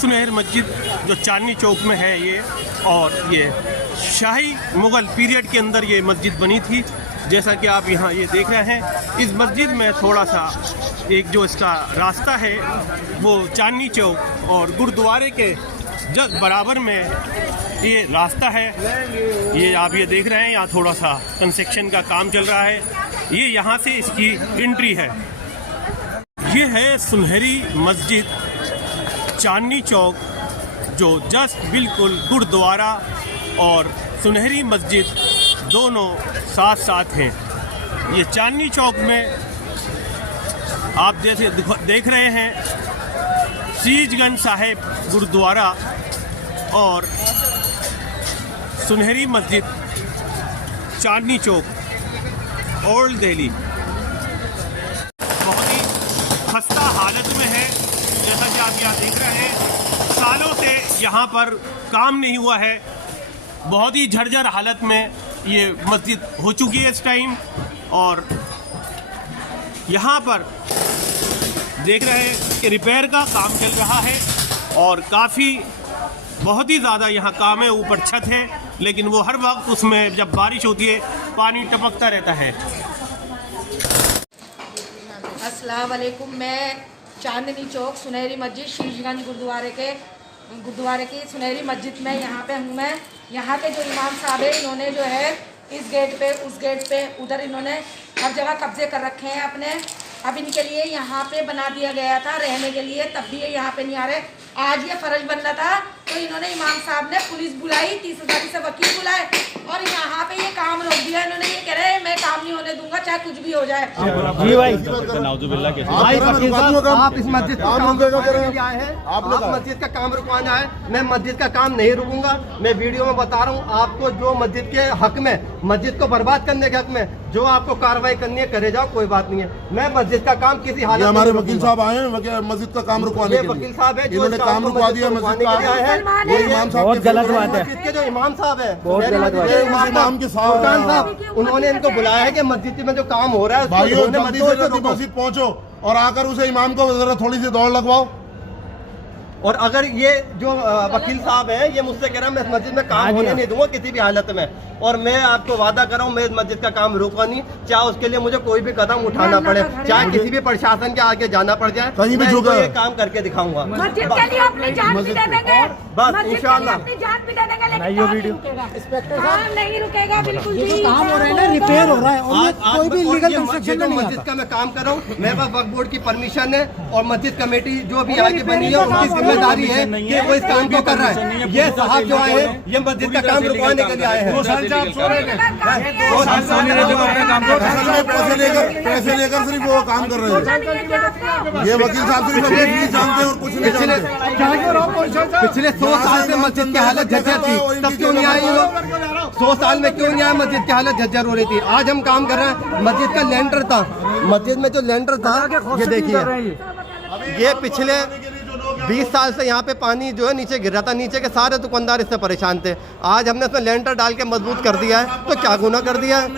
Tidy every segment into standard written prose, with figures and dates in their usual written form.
सुनहरी मस्जिद जो चांदनी चौक में है ये, और ये शाही मुग़ल पीरियड के अंदर ये मस्जिद बनी थी। जैसा कि आप यहाँ ये देख रहे हैं, इस मस्जिद में थोड़ा सा एक जो इसका रास्ता है वो चांदनी चौक और गुरुद्वारे के जस्ट बराबर में ये रास्ता है। ये आप ये देख रहे हैं, यहाँ थोड़ा सा कंस्ट्रक्शन का काम चल रहा है। ये यहाँ से इसकी एंट्री है। ये है सुनहरी मस्जिद चांदनी चौक, जो जस्ट बिल्कुल गुरुद्वारा और सुनहरी मस्जिद दोनों साथ साथ हैं। ये चांदनी चौक में आप जैसे देख रहे हैं, सीजगंज साहिब गुरुद्वारा और सुनहरी मस्जिद चांदनी चौक ओल्ड दिल्ली बहुत ही खस्ता हालत में है। जैसा कि आप यहाँ देख रहे हैं, सालों से यहाँ पर काम नहीं हुआ है। बहुत ही झरझर हालत में ये मस्जिद हो चुकी है इस टाइम। और यहाँ पर देख रहे हैं कि रिपेयर का काम चल रहा है और काफ़ी बहुत ही ज़्यादा यहाँ काम है। ऊपर छत है, लेकिन वो हर वक्त उसमें जब बारिश होती है पानी टपकता रहता है। अस्सलाम वालेकुम। मैं चांदनी चौक सुनहरी मस्जिद शीशगंज गुरुद्वारे की सुनहरी मस्जिद में यहाँ पे हूँ। मैं यहाँ के जो इमाम साहब है, इन्होंने जो है इस गेट पे, उस गेट पे, उधर इन्होंने हर जगह कब्जे कर रखे हैं अपने। अब इनके लिए यहाँ पे बना दिया गया था रहने के लिए, तब भी ये यहाँ पे नहीं आ रहे। आज ये फर्ज बनना था तो इन्होंने इमाम साहब ने पुलिस बुलाई, 30,000 से वकील बुलाए और यहाँ पे ये काम रोक दिया। इन्होंने ये कह रहे हैं मैं काम नहीं होने दूंगा चाहे कुछ भी हो जाए। जी भाई, आप इस मस्जिद का काम आए हैं, आप मस्जिद का काम रुकवाने आए। मैं मस्जिद का काम नहीं रुकूंगा। मैं वीडियो में बता रहा हूँ आपको, जो मस्जिद के हक में, मस्जिद को बर्बाद करने के हक में जो आपको कार्रवाई करनी है करे जाओ, कोई बात नहीं है। मैं मस्जिद का काम किसी हालत में, हमारे वकील साहब आए हैं मस्जिद का काम रुकवाने के लिए। वकील साहब है, इन्होंने काम रुकवा दिया मस्जिद का। ये इमाम साहब बहुत गलत बात है। मस्जिद के जो इमाम साहब है, इमाम के साहब, उन्होंने इनको बुलाया है कि मस्जिद में जो काम हो रहा है भाइयों जल्दी से मस्जिद पहुंचो और आकर उसे इमाम को जरा थोड़ी सी दौड़ लगवाओ। और अगर ये जो वकील साहब हैं, ये मुझसे कह रहा है मैं मस्जिद में काम होने नहीं दूंगा किसी भी हालत में। और मैं आपको वादा कर रहा हूँ, मैं मस्जिद का काम रोका नहीं, चाहे उसके लिए मुझे कोई भी कदम उठाना पड़े, चाहे किसी भी प्रशासन के आगे जाना पड़ जाए, कहीं भी मैं ये काम करके दिखाऊंगा। मस्जिद के लिए अपनी जान भी दे देंगे, बस इंशाल्लाह अपनी जान भी दे देंगे, लेकिन काम नहीं रुकेगा बिल्कुल। ये जो काम हो रहा है ना, रिपेयर हो रहा है और कोई भी लीगल कंस्ट्रक्शन नहीं मस्जिद का मैं काम कर रहा हूँ। मेरे पास वक्फ बोर्ड की परमिशन है और मस्जिद कमेटी जो भी आगे बनी है उनकी जिम्मेदारी है कि वो इस काम को कर रहा है। ये साहब जो आए हैं, ये मस्जिद का काम रुकवाने के लिए आए हैं। पैसे लेकर सिर्फ वो काम कर रहे हैं। ये वकील साहब सिर्फ फीस जानते हैं और कुछ नहीं जानते। पिछले 100 साल में मस्जिद की हालत झज्जर थी, तब क्यों नहीं आई ये लोग? 100 साल में क्यों नहीं आया? मस्जिद की हालत झज्जर हो रही थी। आज हम काम कर रहे हैं। मस्जिद का लेंटर था, मस्जिद में जो लेंटर था, ये देखिए, ये पिछले 20 साल से यहाँ पे पानी जो है नीचे गिर रहा था। नीचे के सारे दुकानदार इससे परेशान थे। आज हमने इसमें लेंटर डाल के मजबूत कर दिया है, तो क्या गुनाह कर दिया है?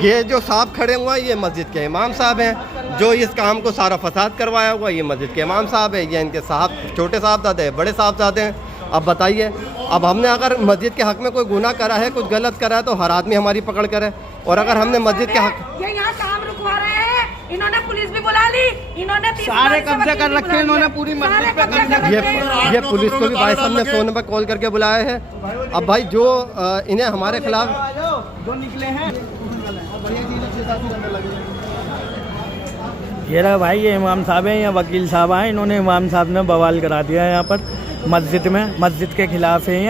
ये जो साहब खड़े हुए हैं, ये मस्जिद के इमाम साहब हैं। जो इस काम को सारा फसाद करवाया हुआ, ये मस्जिद के इमाम साहब है। ये इनके साहब, छोटे साहबजादे हैं, बड़े साहबजादे हैं। अब बताइए, अब हमने अगर मस्जिद के हक में कोई गुनाह करा है, कुछ गलत करा है, तो हर आदमी हमारी पकड़ करे। और अगर हमने मस्जिद के हक, ये यहाँ काम रुकवा रहे हैं, इन्होंने पुलिस भी बुला ली, इन्होंने सारे कब्जे कर रखे हैं, इन्होंने पूरी मस्जिद पे कब्जा। ये पुलिस को भी भाई साहब ने फोन पर कॉल करके बुलाया है। अब भाई जो इन्हें हमारे खिलाफ जो निकले हैं, ये रहा भाई, ये इमाम साहब हैं या वकील साहब आए, इन्होंने इमाम साहब ने बवाल करा दिया है यहाँ पर मस्जिद में, मस्जिद के खिलाफ है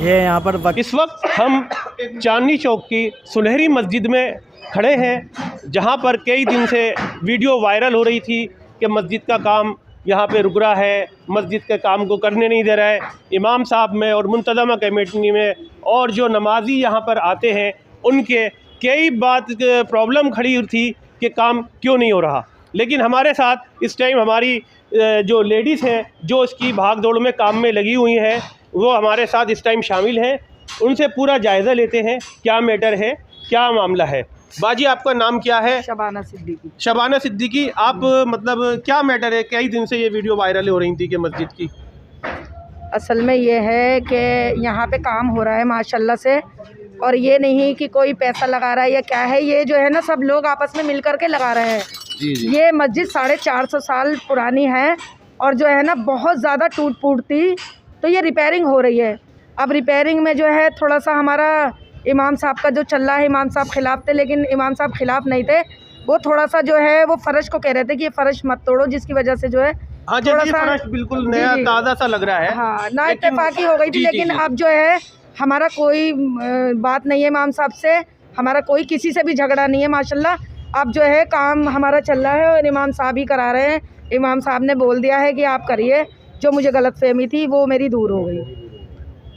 ये यहाँ पर। इस वक्त हम चांदनी चौक की सुनहरी मस्जिद में खड़े हैं, जहाँ पर कई दिन से वीडियो वायरल हो रही थी कि मस्जिद का काम यहाँ पे रुक रहा है, मस्जिद के काम को करने नहीं दे रहा है। इमाम साहब में और मुंतज़मा कमेटी में और जो नमाजी यहाँ पर आते हैं, उनके कई बात प्रॉब्लम खड़ी थी कि काम क्यों नहीं हो रहा। लेकिन हमारे साथ इस टाइम हमारी जो लेडीज़ हैं, जो इसकी भाग दौड़ में काम में लगी हुई हैं, वो हमारे साथ इस टाइम शामिल हैं। उनसे पूरा जायज़ा लेते हैं क्या मैटर है, क्या मामला है। बाजी आपका नाम क्या है? शबाना सिद्दीकी। शबाना सिद्दीकी, आप मतलब क्या मैटर है, कई दिन से ये वीडियो वायरल हो रही थी कि मस्जिद की? असल में ये है कि यहाँ पे काम हो रहा है माशाल्लाह से, और ये नहीं कि कोई पैसा लगा रहा है या क्या है, ये जो है ना सब लोग आपस में मिल करके लगा रहे हैं। जी जी। ये मस्जिद 450 साल पुरानी है और जो है ना बहुत ज़्यादा टूट फूट थी, तो ये रिपेयरिंग हो रही है। अब रिपेयरिंग में जो है थोड़ा सा हमारा इमाम साहब का जो चल रहा है, इमाम साहब ख़िलाफ़ थे, लेकिन इमाम साहब ख़िलाफ़ नहीं थे, वो थोड़ा सा जो है वो फ़र्श को कह रहे थे कि ये फ़र्श मत तोड़ो, जिसकी वजह से जो है हाँ, थोड़ा जैसे सा फर्श बिल्कुल नया जी। ताज़ा सा लग रहा है। हाँ, ना लेकिन- इत्तेफाकी हो गई थी, जी, लेकिन जी, जी। अब जो है हमारा कोई बात नहीं है इमाम साहब से, हमारा कोई किसी से भी झगड़ा नहीं है माशाल्लाह। अब जो है काम हमारा चल रहा है और इमाम साहब ही करा रहे हैं। इमाम साहब ने बोल दिया है कि आप करिए, जो मुझे गलतफहमी थी वो मेरी दूर हो गई।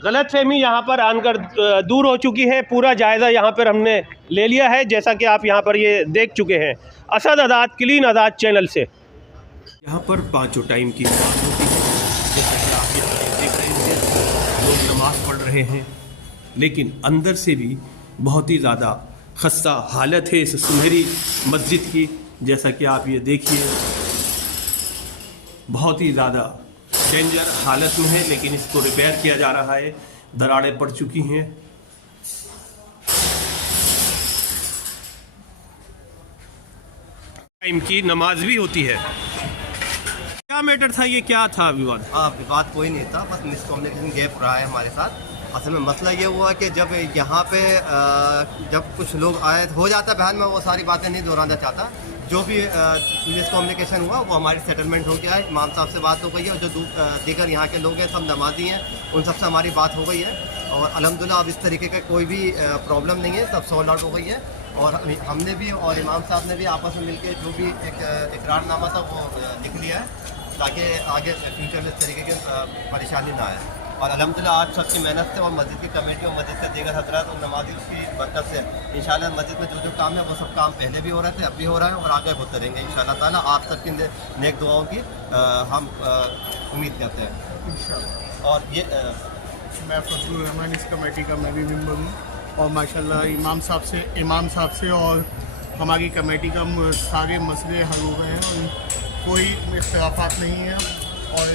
गलतफहमी यहाँ पर आनकर दूर हो चुकी है। पूरा जायज़ा यहाँ पर हमने ले लिया है, जैसा कि आप यहाँ पर ये देख चुके हैं असद आज़ाद क्लीन आज़ाद चैनल से। यहाँ पर 5 टाइम की नमाज होती है, जैसा कि आप यहाँ पर देख रहे हैं, लोग नमाज पढ़ रहे हैं, लेकिन अंदर से भी बहुत ही ज़्यादा खस्ता हालत है इस सुनहरी मस्जिद की। जैसा कि आप ये देखिए, बहुत ही ज़्यादा डेंजर हालत में है, लेकिन इसको रिपेयर किया जा रहा है। दरारें पड़ चुकी हैं। टाइम की नमाज भी होती है। क्या मैटर था ये, क्या था विवाद? हाँ, विवाद कोई नहीं था, बस मिसकम्युनिकेशन गैप रहा है हमारे साथ। असल में मसला ये हुआ कि जब यहाँ पे जब कुछ लोग आए, हो जाता बहन, मैं वो सारी बातें नहीं दोहराना चाहता। जो भी मिसकम्युनिकेशन हुआ वो हमारी सेटलमेंट हो गया है। इमाम साहब से बात हो गई है, और जो दीगर यहाँ के लोग हैं सब नमाजी हैं, उन सबसे हमारी बात हो गई है, और अल्हम्दुलिल्लाह अब इस तरीके का कोई भी प्रॉब्लम नहीं है, सब सॉल्व आउट हो गई है। और हमने भी और इमाम साहब ने भी आपस में मिलकर जो भी एक इकरारनामा था वो लिख लिया है, ताकि आगे फ्यूचर में इस तरीके की परेशानी ना आए। और अल्हम्दुलिल्लाह आज सबकी मेहनत से और मस्जिद की कमेटी और मस्जिद से दीगर हजरात और नमाजी की बरकत से इंशाल्लाह मस्जिद में जो जो काम है वो सब काम पहले भी हो रहे थे, अब भी हो रहा है और आगे होते रहेंगे इंशाल्लाह ताला। आप सबकी नेक दुआओं की हम उम्मीद करते हैं। और ये मैं फजलुर रहमान इस कमेटी का मैं भी मेंबर हूँ, और माशाल्लाह इमाम साहब से और हमारी कमेटी का सारे मसले हल हो गए हैं, और कोई इख्तिलाफात नहीं है, और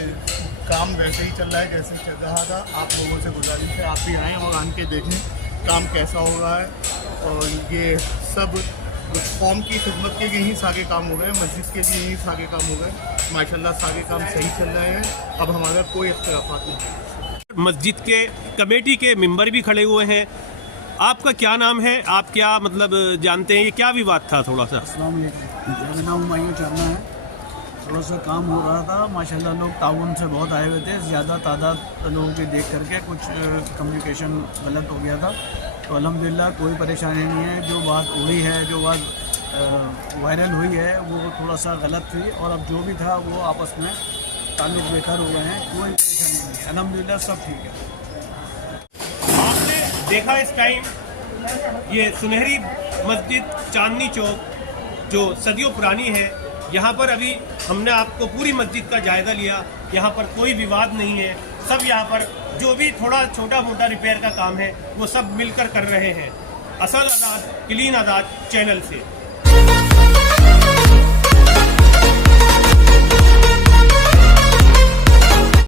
काम वैसे ही चल रहा है जैसे चल रहा था। आप लोगों से गुजारिश है आप भी आएँ और आन के देखें काम कैसा हो रहा है। और ये सब कौम की खिदमत के लिए ही सारे काम हो गए, मस्जिद के लिए ही सारे काम हो गए। माशाल्लाह सारे काम सही चल रहे हैं, अब हमारा कोई इख्तिलाफात नहीं है। मस्जिद के कमेटी के मेंबर भी खड़े हुए हैं। आपका क्या नाम है, आप क्या मतलब जानते हैं, ये क्या विवाद था? थोड़ा सा। मेरा नाम हुमायूं चांदना है। थोड़ा सा काम हो रहा था, माशाल्लाह लोग ताउन से बहुत आए हुए थे, ज़्यादा तादाद लोगों की देख करके कुछ कम्युनिकेशन गलत हो गया था, तो अल्हम्दुलिल्लाह कोई परेशानी नहीं है। जो बात हुई है, जो बात वायरल हुई है, वो थोड़ा सा गलत थी, और अब जो भी था वो आपस में ताल्लुक़ बेहतर हो गए हैं, कोई परेशानी नहीं है, अल्हम्दुलिल्लाह सब ठीक है। आपने देखा इस टाइम ये सुनहरी मस्जिद चांदनी चौक जो सदियों पुरानी है, यहाँ पर अभी हमने आपको पूरी मस्जिद का जायज़ा लिया। यहाँ पर कोई विवाद नहीं है, सब यहाँ पर जो भी थोड़ा छोटा मोटा रिपेयर का काम है वो सब मिलकर कर रहे हैं। असद आज़ाद क्लीन आज़ाद चैनल से।